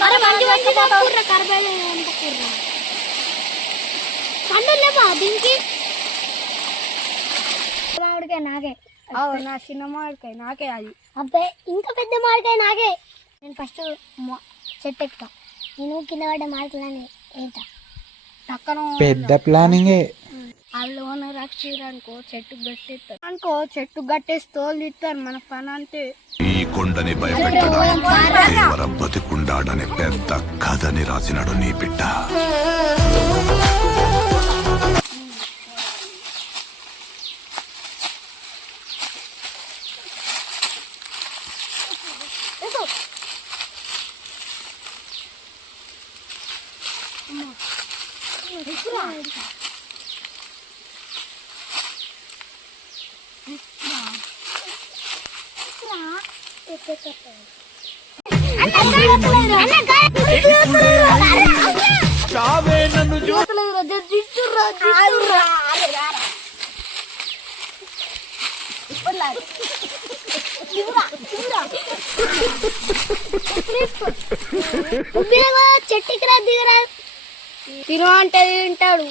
కరబేలు ఎంత కుర్ర పండు లేవా దీనికి మామిడికాయ నాకే. నా చిన్న మామిడికాయ నాకే అది. అబ్బాయి ఇంకా పెద్ద మామిడికాయ నాకే. నేను ఫస్ట్ చెట్టు ఎక్కుతా. నేను కింద పడ్డ మామిడికాయలని ఏంటా పక్కన పెద్ద ప్లానింగే వాళ్ళు ఓనర్ అనుకో చెట్టు గట్టేస్తారు అనుకో చెట్టు గట్టేసి తోలు తిస్తారు మన పని అంతే ఈ కొండని భయపెట్టడం బతికుండాడని పెద్ద కథని రాసినాడు నీ బిడ్డ. చెట్టుకి రా దిగరా తిను అంటే తింటాడు.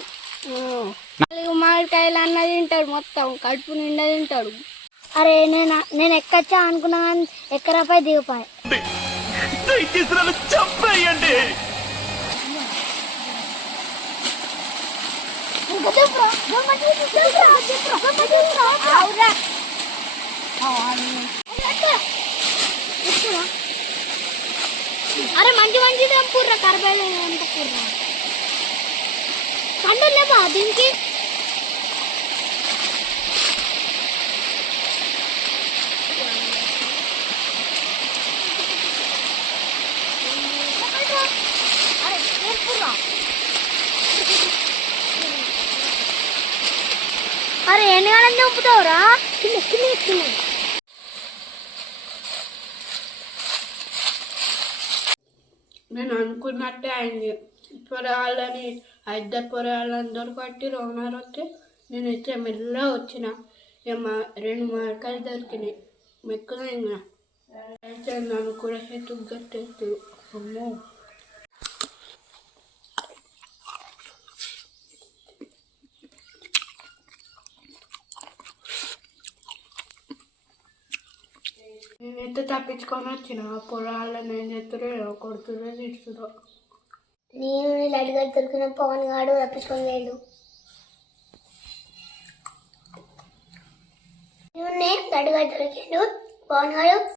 నాలుగు మామిడికాయలు అన్న తింటాడు మొత్తం కడుపు నిండా తింటాడు. అరే నేను నేను ఎక్కచ్చా అనుకున్నా కానీ ఎక్కరాపై దిగిపోయా. అరే మంచి మంచి తెంపుర్ర కరబేలు ఎంత కుర్ర పండు లేవా దీనికి? అరే అరే ఎన్ని గంటలు చంపుతావురా కింద కింద కింద నేను అనుకున్నట్టే అయింది. పొరగాళ్ళని ఇద్దరు పొరగాళ్ళందరూ కట్టి ఓనర్ వస్తే నేనైతే మెల్లగా వచ్చిన. మా రెండు మార్కాలు దొరికినాయి. మెక్కగా ఇంకా అయితే నన్ను కూడా హెతు అమ్మో. నేనైతే తప్పించుకొని వచ్చిన. ఆ పొలాలను ఏం చేస్తారో కొడుతురో తిడుతురో నేను లైట్ గారు దొరికిన పవన్ గాడు తప్పించుకొని లేడు నేను లైట్ గారు దొరికిండు పవన్ గాడు